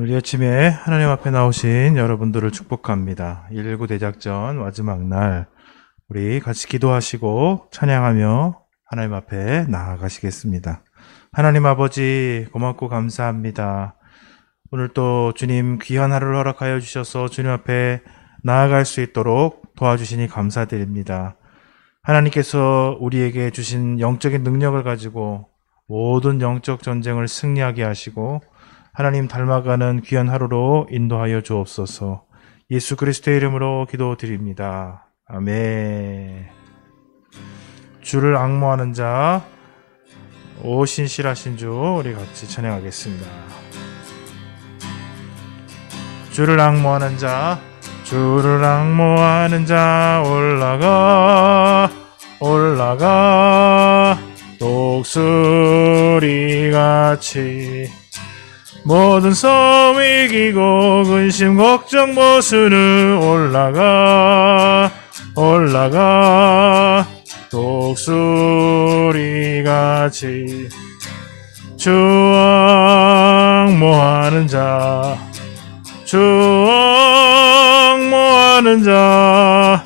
오늘 이 아침에 하나님 앞에 나오신 여러분들을 축복합니다. 119 대작전 마지막 날 우리 같이 기도하시고 찬양하며 하나님 앞에 나아가시겠습니다. 하나님 아버지 고맙고 감사합니다. 오늘 또 주님 귀한 하루를 허락하여 주셔서 주님 앞에 나아갈 수 있도록 도와주시니 감사드립니다. 하나님께서 우리에게 주신 영적인 능력을 가지고 모든 영적 전쟁을 승리하게 하시고 하나님 닮아가는 귀한 하루로 인도하여 주옵소서. 예수 그리스도의 이름으로 기도드립니다. 아멘. 주를 악모하는 자, 오 신실하신 주, 우리 같이 찬양하겠습니다. 주를 악모하는 자, 주를 악모하는 자, 올라가, 올라가, 독수리 같이. 모든 섬 이기고 근심 걱정 보수는 올라가 올라가. 독수리 같이 주왕 모하는 자 주왕 모하는 자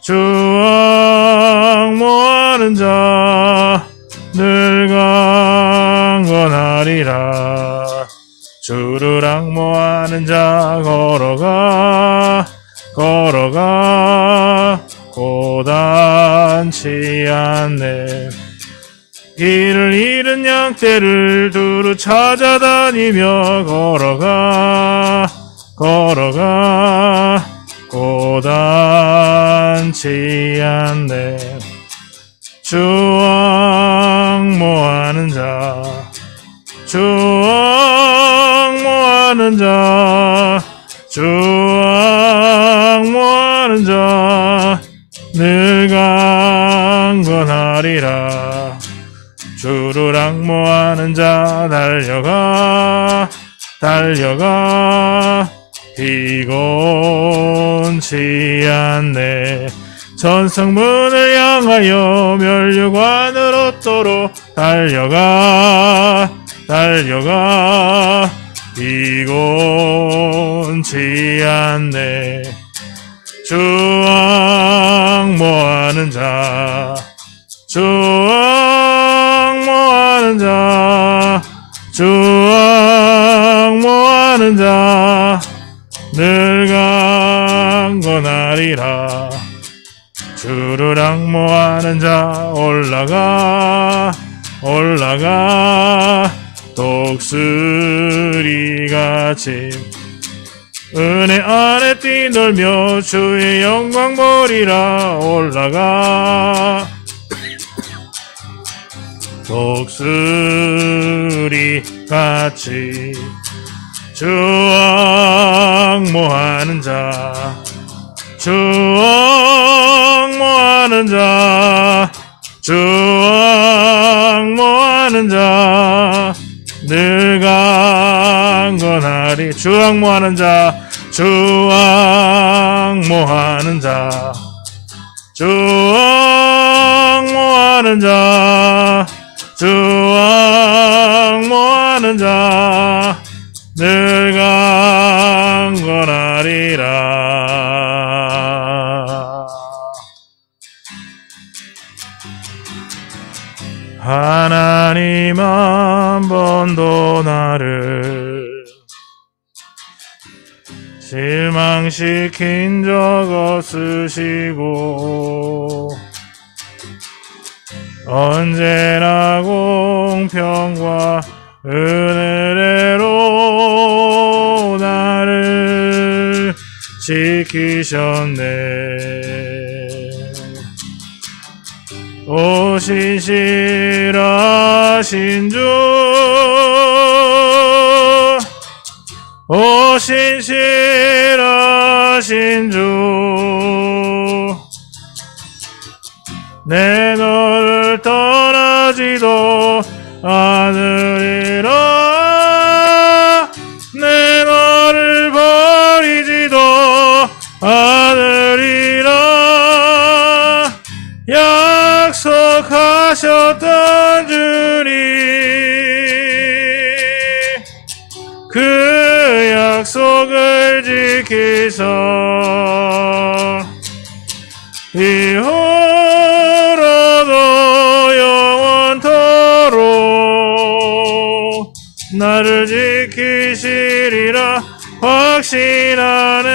주왕 모하는 자 늘 강건하리라 주를 악모하는 자 걸어가 걸어가 고단치 않네 길을 잃은 양떼를 두루 찾아다니며 걸어가 걸어가 고단치 않네 주왕모하는 자주 주왕모하는 자늘 강건하리라. 주를 악모하는 자 달려가 달려가. 비곤치 않네 전성문을 향하여 멸류관을 얻도록 달려가 달려가 비곤치 않네 주왕 모하는 자 주왕 모하는 자 주왕 모하는 자늘 강건하리라 주를 악모하는 자 올라가 올라가 독수리 같이 은혜 안에 뛰놀며 주의 영광 보리라 올라가. 독수리 같이 주왕모하는 자 주왕모하는 자 주왕모하는 자 늘 강건하리. 주왕모하는 자? 주왕모하는 자? 주왕모하는 자? 주왕모하는 자 늘 강 실망시킨 적 없으시고 언제나 공평과 은혜로 나를 지키셨네. 오 신실하신 주, 오 신실하신 주, 내 너를 떠나지도 않으리 지키시리라 확신하네.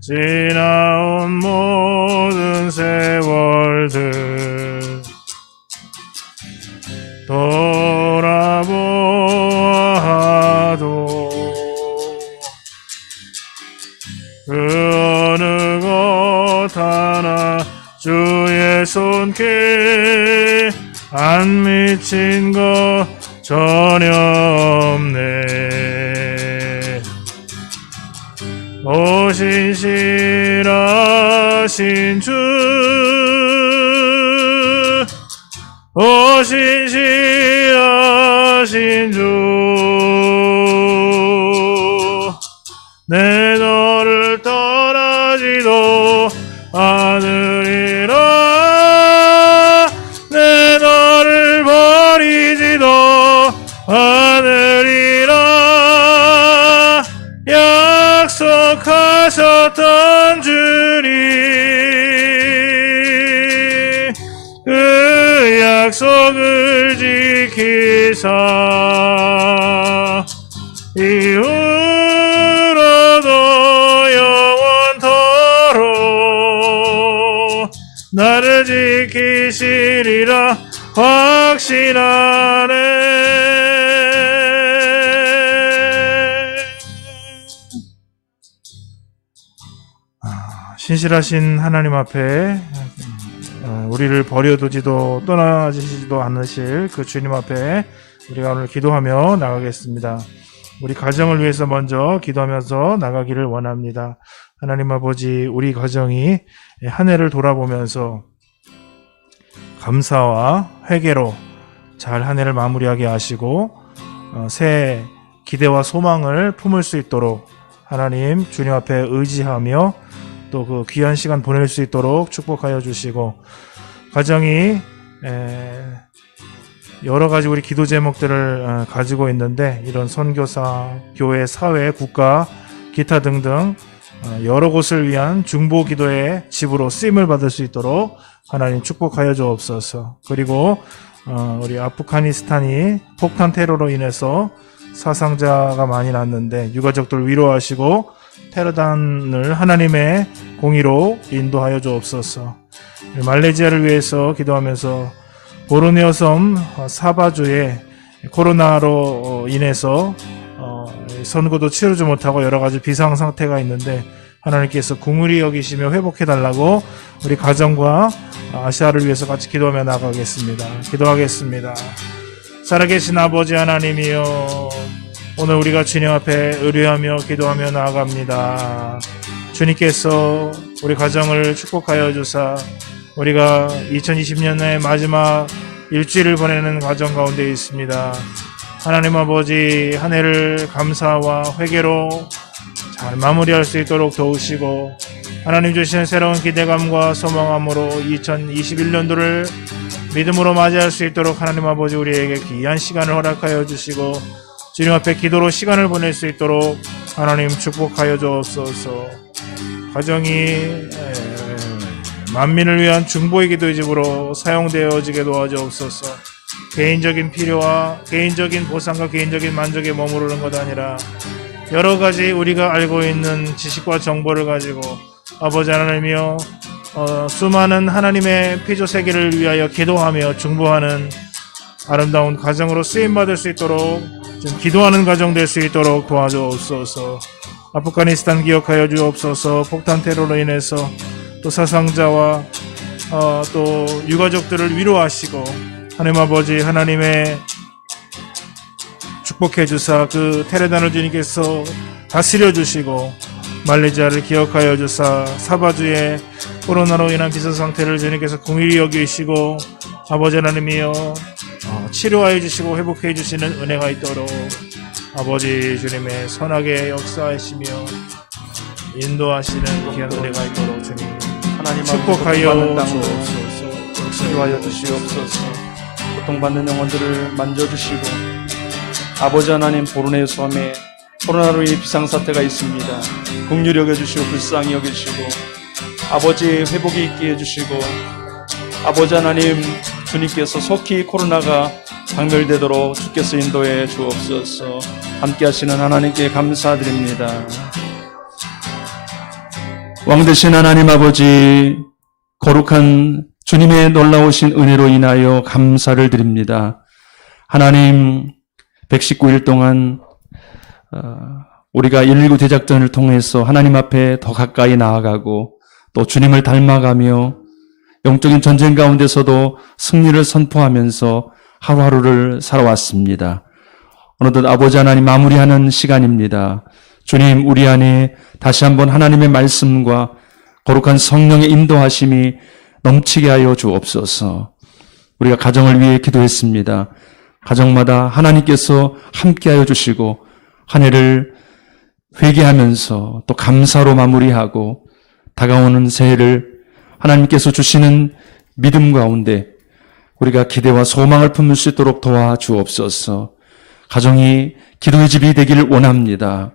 지나온 모든 세월들 돌아보아도 그 어느 것 하나 주의 손길 안 미친 것 전혀 없네. 오신실하신 주 오신실하신 주 아, 신실하신 하나님 앞에 어, 우리를 버려두지도 떠나지지도 않으실 그 주님 앞에 우리가 오늘 기도하며 나가겠습니다. 우리 가정을 위해서 먼저 기도하면서 나가기를 원합니다. 하나님 아버지, 우리 가정이 한 해를 돌아보면서 감사와 회개로 잘 한 해를 마무리하게 하시고 어, 새 기대와 소망을 품을 수 있도록 하나님 주님 앞에 의지하며 또 그 귀한 시간 보낼 수 있도록 축복하여 주시고 가정이 에, 여러 가지 우리 기도 제목들을 어, 가지고 있는데 이런 선교사, 교회, 사회, 국가, 기타 등등 어, 여러 곳을 위한 중보 기도의 집으로 쓰임을 받을 수 있도록 하나님 축복하여 주옵소서. 그리고 어, 우리 아프가니스탄이 폭탄 테러로 인해서 사상자가 많이 났는데 유가족들 위로하시고 테러단을 하나님의 공의로 인도하여 주옵소서. 말레이시아를 위해서 기도하면서 보르네오 섬 사바주에 코로나로 인해서 어, 선거도 치르지 못하고 여러 가지 비상 상태가 있는데 하나님께서 궁휼히 여기시며 회복해 달라고 우리 가정과 아시아를 위해서 같이 기도하며 나가겠습니다. 기도하겠습니다. 살아계신 아버지 하나님이여 오늘 우리가 주님 앞에 의뢰하며 기도하며 나아갑니다. 주님께서 우리 가정을 축복하여 주사 우리가 2020년의 마지막 일주일을 보내는 과정 가운데 있습니다. 하나님 아버지 한 해를 감사와 회개로 잘 마무리할 수 있도록 도우시고 하나님 주시는 새로운 기대감과 소망함으로 2021년도를 믿음으로 맞이할 수 있도록 하나님 아버지 우리에게 귀한 시간을 허락하여 주시고 주님 앞에 기도로 시간을 보낼 수 있도록 하나님 축복하여 주옵소서. 가정이 에, 만민을 위한 중보의 기도의 집으로 사용되어지게 도와주옵소서. 개인적인 필요와 개인적인 보상과 개인적인 만족에 머무르는 것 아니라 여러 가지 우리가 알고 있는 지식과 정보를 가지고 아버지 하나님이여 어, 수많은 하나님의 피조 세계를 위하여 기도하며 중보하는 아름다운 가정으로 쓰임 받을 수 있도록 좀 기도하는 가정 될 수 있도록 도와주옵소서. 아프가니스탄 기억하여 주옵소서. 폭탄 테러로 인해서 또 사상자와 어, 또 유가족들을 위로하시고 하나님 아버지 하나님의 축복해 주사 그 테레단을 주님께서 다스려 주시고 말레이시아를 기억하여 주사 사바주의 코로나로 인한 비상 상태를 주님께서 공일히 여기시고 아버지 하나님이여 어, 치료하여 주시고 회복해 주시는 은혜가 있도록 아버지 주님의 선하게 역사하시며 인도하시는 귀한 은혜가 있도록 주님 하나님 축복하여 주옵소서 치료하여 주시옵소서 고통받는 영혼들을 만져주시고 아버지 하나님 보르네 섬에 코로나로 인해 비상사태가 있습니다. 긍휼히 여겨주시고 불쌍히 여겨주시고 아버지 회복이 있게 해주시고 아버지 하나님 주님께서 속히 코로나가 박멸되도록 주께서 인도해 주옵소서 함께 하시는 하나님께 감사드립니다. 왕 되신 하나님 아버지 거룩한 주님의 놀라우신 은혜로 인하여 감사를 드립니다. 하나님 119일 동안 어, 우리가 119 대작전을 통해서 하나님 앞에 더 가까이 나아가고 또 주님을 닮아가며 영적인 전쟁 가운데서도 승리를 선포하면서 하루하루를 살아왔습니다. 어느덧 아버지 하나님 마무리하는 시간입니다. 주님, 우리 안에 다시 한번 하나님의 말씀과 거룩한 성령의 인도하심이 넘치게 하여 주옵소서. 우리가 가정을 위해 기도했습니다. 가정마다 하나님께서 함께하여 주시고 한 해를 회개하면서 또 감사로 마무리하고 다가오는 새해를 하나님께서 주시는 믿음 가운데 우리가 기대와 소망을 품을 수 있도록 도와 주옵소서. 가정이 기도의 집이 되기를 원합니다.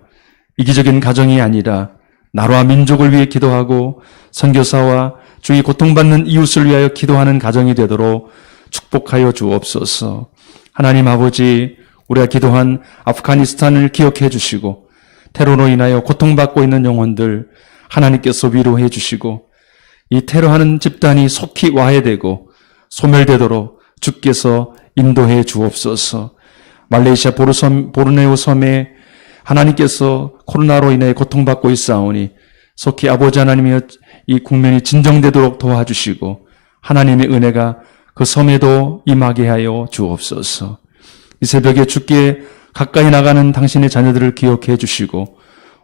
이기적인 가정이 아니라 나라와 민족을 위해 기도하고 선교사와 주의 고통받는 이웃을 위하여 기도하는 가정이 되도록 축복하여 주옵소서. 하나님 아버지, 우리가 기도한 아프가니스탄을 기억해 주시고 테러로 인하여 고통받고 있는 영혼들 하나님께서 위로해 주시고 이 테러하는 집단이 속히 와해되고 소멸되도록 주께서 인도해 주옵소서. 말레이시아 보르섬, 보르네오 섬에 하나님께서 코로나로 인해 고통받고 있사오니 속히 아버지 하나님의 이 국면이 진정되도록 도와주시고 하나님의 은혜가 그 섬에도 임하게 하여 주옵소서. 이 새벽에 주께 가까이 나가는 당신의 자녀들을 기억해 주시고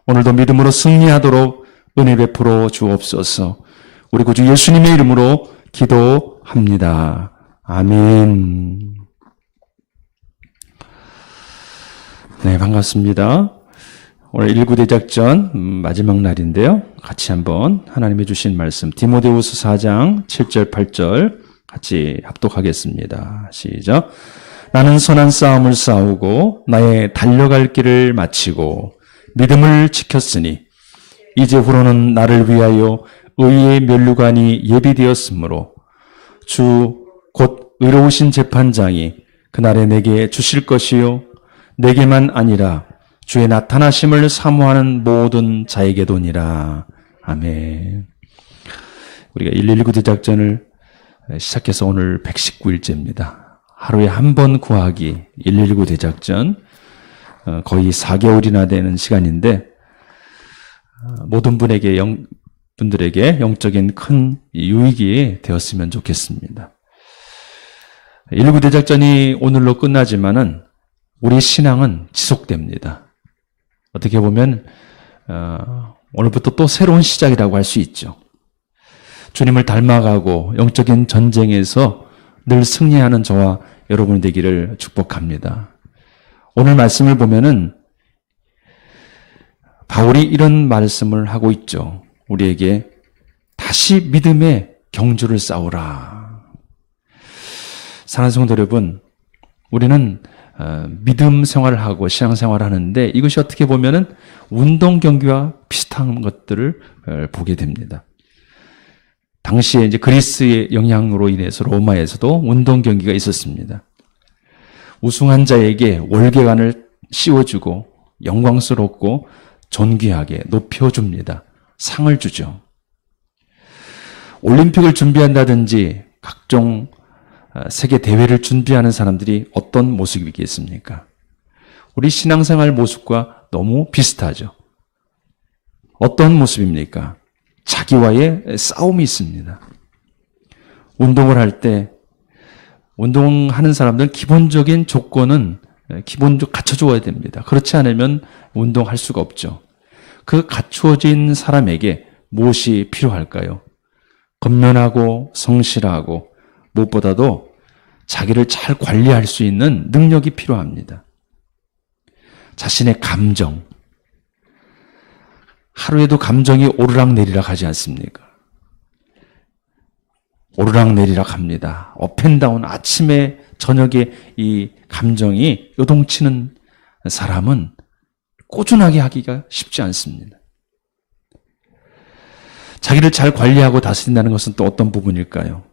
오늘도 믿음으로 승리하도록 은혜 베풀어 주옵소서. 우리 구주 예수님의 이름으로 기도합니다. 아멘. 네, 반갑습니다. 오늘 일구 대작전 음, 마지막 날인데요. 같이 한번 하나님이 주신 말씀 디모데후서 4장 7절 8절 같이 합독하겠습니다. 시작. 나는 선한 싸움을 싸우고 나의 달려갈 길을 마치고 믿음을 지켰으니 이제 후로는 나를 위하여 의의 면류관이 예비되었으므로 주 곧 의로우신 재판장이 그날에 내게 주실 것이요 내게만 아니라 주의 나타나심을 사모하는 모든 자에게도니라. 아멘. 우리가 119 대작전을 시작해서 오늘 119일째입니다. 하루에 한 번 구하기 119 대작전 어, 거의 4개월이나 되는 시간인데 어, 모든 분에게 영, 분들에게 영적인 큰 유익이 되었으면 좋겠습니다. 119 대작전이 오늘로 끝나지만은 우리 신앙은 지속됩니다. 어떻게 보면 어, 오늘부터 또 새로운 시작이라고 할 수 있죠. 주님을 닮아가고 영적인 전쟁에서 늘 승리하는 저와 여러분이 되기를 축복합니다. 오늘 말씀을 보면은 바울이 이런 말씀을 하고 있죠. 우리에게 다시 믿음의 경주를 싸우라. 사랑하는 성도 여러분, 우리는 어, 믿음 생활을 하고 신앙 생활을 하는데 이것이 어떻게 보면은 운동 경기와 비슷한 것들을 어, 보게 됩니다. 당시에 이제 그리스의 영향으로 인해서 로마에서도 운동 경기가 있었습니다. 우승한 자에게 월계관을 씌워주고 영광스럽고 존귀하게 높여줍니다. 상을 주죠. 올림픽을 준비한다든지 각종 어, 세계 대회를 준비하는 사람들이 어떤 모습이겠습니까? 우리 신앙생활 모습과 너무 비슷하죠. 어떤 모습입니까? 자기와의 싸움이 있습니다. 운동을 할 때, 운동하는 사람들은 기본적인 조건은 기본적 갖춰줘야 됩니다. 그렇지 않으면 운동할 수가 없죠. 그 갖추어진 사람에게 무엇이 필요할까요? 건면하고 성실하고 무엇보다도 자기를 잘 관리할 수 있는 능력이 필요합니다. 자신의 감정. 하루에도 감정이 오르락내리락 하지 않습니까? 오르락내리락 합니다. 업앤다운 아침에 저녁에 이 감정이 요동치는 사람은 꾸준하게 하기가 쉽지 않습니다. 자기를 잘 관리하고 다스린다는 것은 또 어떤 부분일까요?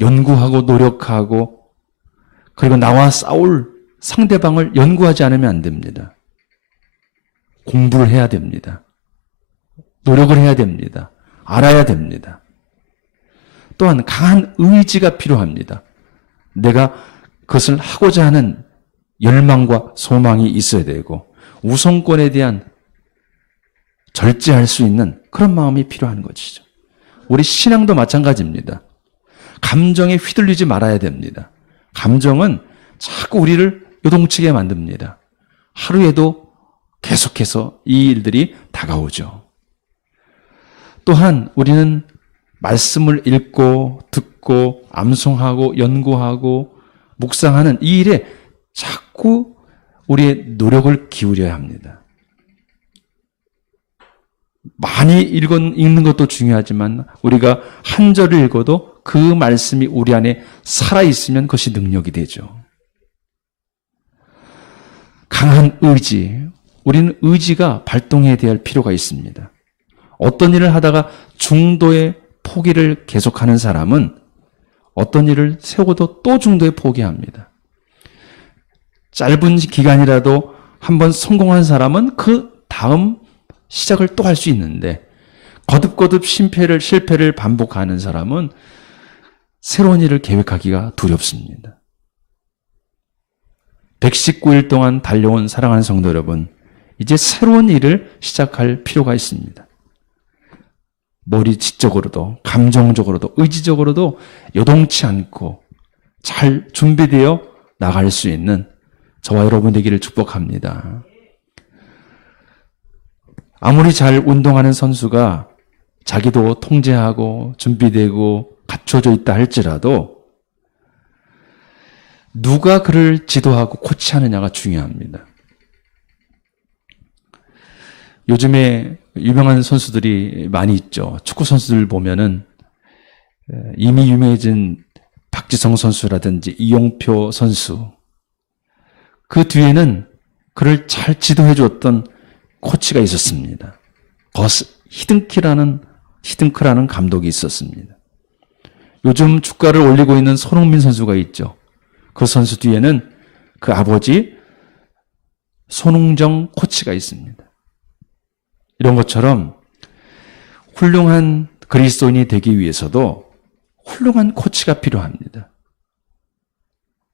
연구하고 노력하고 그리고 나와 싸울 상대방을 연구하지 않으면 안 됩니다. 공부를 해야 됩니다. 노력을 해야 됩니다. 알아야 됩니다. 또한 강한 의지가 필요합니다. 내가 그것을 하고자 하는 열망과 소망이 있어야 되고 우선권에 대한 절제할 수 있는 그런 마음이 필요한 것이죠. 우리 신앙도 마찬가지입니다. 감정에 휘둘리지 말아야 됩니다. 감정은 자꾸 우리를 요동치게 만듭니다. 하루에도 계속해서 이 일들이 다가오죠. 또한 우리는 말씀을 읽고 듣고 암송하고 연구하고 묵상하는 이 일에 자꾸 우리의 노력을 기울여야 합니다. 많이 읽은, 읽는 것도 중요하지만 우리가 한 절을 읽어도 그 말씀이 우리 안에 살아있으면 그것이 능력이 되죠. 강한 의지. 우리는 의지가 발동해야 될 필요가 있습니다. 어떤 일을 하다가 중도의 포기를 계속하는 사람은 어떤 일을 세우고도 또 중도에 포기합니다. 짧은 기간이라도 한번 성공한 사람은 그 다음 시작을 또 할 수 있는데 거듭거듭 실패를 실패를 반복하는 사람은 새로운 일을 계획하기가 두렵습니다. 119일 동안 달려온 사랑하는 성도 여러분, 이제 새로운 일을 시작할 필요가 있습니다. 머리 지적으로도, 감정적으로도, 의지적으로도 요동치 않고 잘 준비되어 나갈 수 있는 저와 여러분 되기를 축복합니다. 아무리 잘 운동하는 선수가 자기도 통제하고 준비되고 갖춰져 있다 할지라도 누가 그를 지도하고 코치하느냐가 중요합니다. 요즘에 유명한 선수들이 많이 있죠. 축구 선수들 보면은 이미 유명해진 박지성 선수라든지 이용표 선수 그 뒤에는 그를 잘 지도해 주었던 코치가 있었습니다. 거스 히든키라는 히든크라는 감독이 있었습니다. 요즘 주가를 올리고 있는 손흥민 선수가 있죠. 그 선수 뒤에는 그 아버지 손흥정 코치가 있습니다. 이런 것처럼 훌륭한 그리스도인이 되기 위해서도 훌륭한 코치가 필요합니다.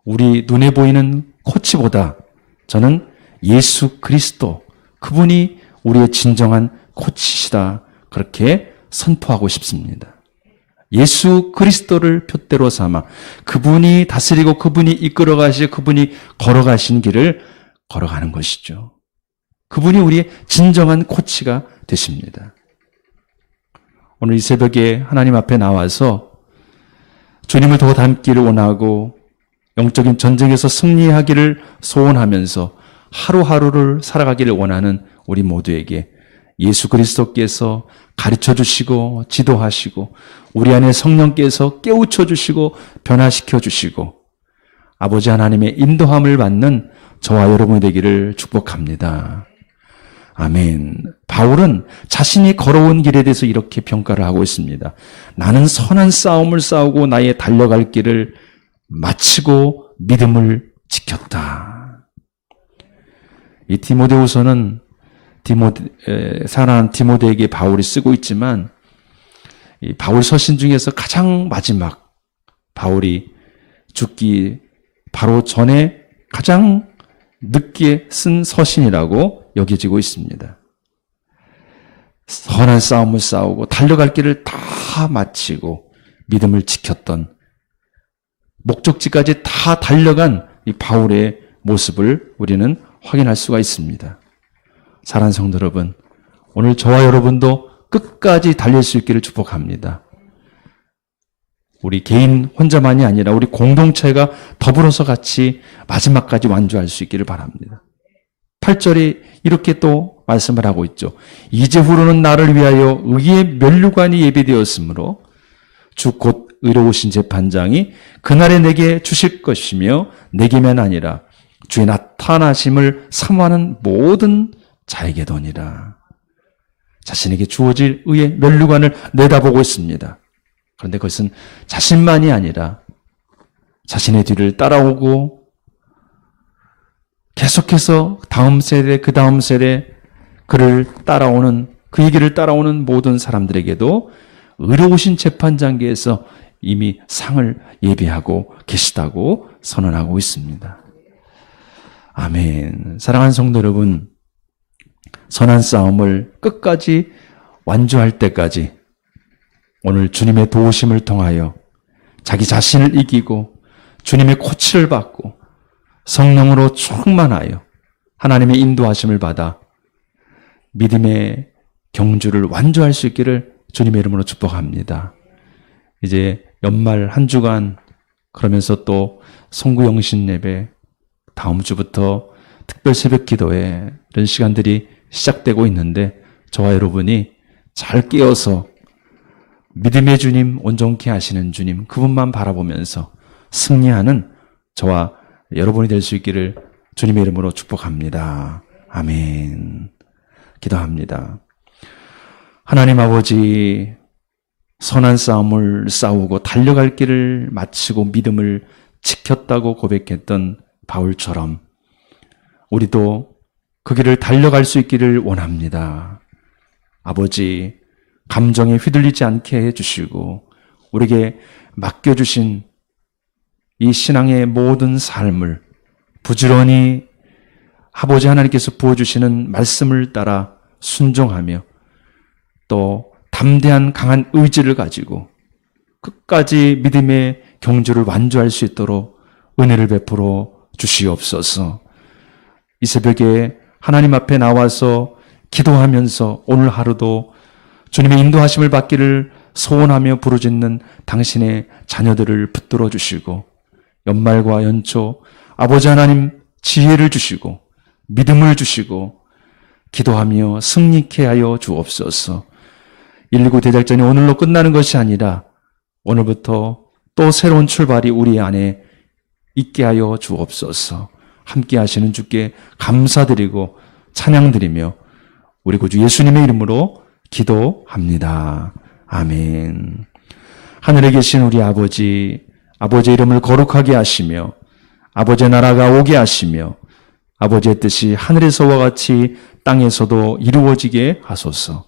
우리 눈에 보이는 코치보다 저는 예수 그리스도 그분이 우리의 진정한 코치시다 그렇게 선포하고 싶습니다. 예수 그리스도를 표대로 삼아 그분이 다스리고 그분이 이끌어 가시고 그분이 걸어가신 길을 걸어가는 것이죠. 그분이 우리의 진정한 코치가 되십니다. 오늘 이 새벽에 하나님 앞에 나와서 주님을 더 닮기를 원하고 영적인 전쟁에서 승리하기를 소원하면서 하루하루를 살아가기를 원하는 우리 모두에게 예수 그리스도께서 가르쳐 주시고 지도하시고 우리 안에 성령께서 깨우쳐 주시고 변화시켜 주시고 아버지 하나님의 인도함을 받는 저와 여러분이 되기를 축복합니다. 아멘. 바울은 자신이 걸어온 길에 대해서 이렇게 평가를 하고 있습니다. 나는 선한 싸움을 싸우고 나의 달려갈 길을 마치고 믿음을 지켰다. 이 디모데후서는 디모데, 에, 사랑하는 디모데에게 바울이 쓰고 있지만 이 바울 서신 중에서 가장 마지막 바울이 죽기 바로 전에 가장 늦게 쓴 서신이라고 여겨지고 있습니다. 선한 싸움을 싸우고 달려갈 길을 다 마치고 믿음을 지켰던 목적지까지 다 달려간 이 바울의 모습을 우리는 확인할 수가 있습니다. 사랑하는 성도 여러분, 오늘 저와 여러분도 끝까지 달릴 수 있기를 축복합니다. 우리 개인 혼자만이 아니라 우리 공동체가 더불어서 같이 마지막까지 완주할 수 있기를 바랍니다. 8절에 이렇게 또 말씀을 하고 있죠. 이제 후로는 나를 위하여 의의 면류관이 예비되었으므로 주 곧 의로우신 재판장이 그날에 내게 주실 것이며 내게만 아니라 주의 나타나심을 사모하는 모든 자에게도니라. 자신에게 주어질 의의 면류관을 내다보고 있습니다. 그런데 그것은 자신만이 아니라 자신의 뒤를 따라오고 계속해서 다음 세대, 그 다음 세대 그를 따라오는 그의 길을 따라오는 모든 사람들에게도 의로우신 재판장계에서 이미 상을 예비하고 계시다고 선언하고 있습니다. 아멘. 사랑하는 성도 여러분, 선한 싸움을 끝까지 완주할 때까지 오늘 주님의 도우심을 통하여 자기 자신을 이기고 주님의 코치를 받고 성령으로 충만하여 하나님의 인도하심을 받아 믿음의 경주를 완주할 수 있기를 주님의 이름으로 축복합니다. 이제 연말 한 주간 그러면서 또 송구영신 예배 다음 주부터 특별 새벽 기도회 이런 시간들이 시작되고 있는데 저와 여러분이 잘 깨어서 믿음의 주님, 온전케 하시는 주님, 그분만 바라보면서 승리하는 저와 여러분이 될 수 있기를 주님의 이름으로 축복합니다. 아멘. 기도합니다. 하나님 아버지, 선한 싸움을 싸우고 달려갈 길을 마치고 믿음을 지켰다고 고백했던 바울처럼 우리도 그 길을 달려갈 수 있기를 원합니다. 아버지, 감정에 휘둘리지 않게 해주시고, 우리에게 맡겨주신 이 신앙의 모든 삶을 부지런히 아버지 하나님께서 부어주시는 말씀을 따라 순종하며 또 담대한 강한 의지를 가지고 끝까지 믿음의 경주를 완주할 수 있도록 은혜를 베풀어 주시옵소서. 이 새벽에 하나님 앞에 나와서 기도하면서 오늘 하루도 주님의 인도하심을 받기를 소원하며 부르짖는 당신의 자녀들을 붙들어 주시고 연말과 연초 아버지 하나님 지혜를 주시고 믿음을 주시고 기도하며 승리케 하여 주옵소서. 119 대작전이 오늘로 끝나는 것이 아니라 오늘부터 또 새로운 출발이 우리 안에 있게 하여 주옵소서. 함께 하시는 주께 감사드리고 찬양드리며 우리 구주 예수님의 이름으로 기도합니다. 아멘. 하늘에 계신 우리 아버지, 아버지의 이름을 거룩하게 하시며 아버지의 나라가 오게 하시며 아버지의 뜻이 하늘에서와 같이 땅에서도 이루어지게 하소서.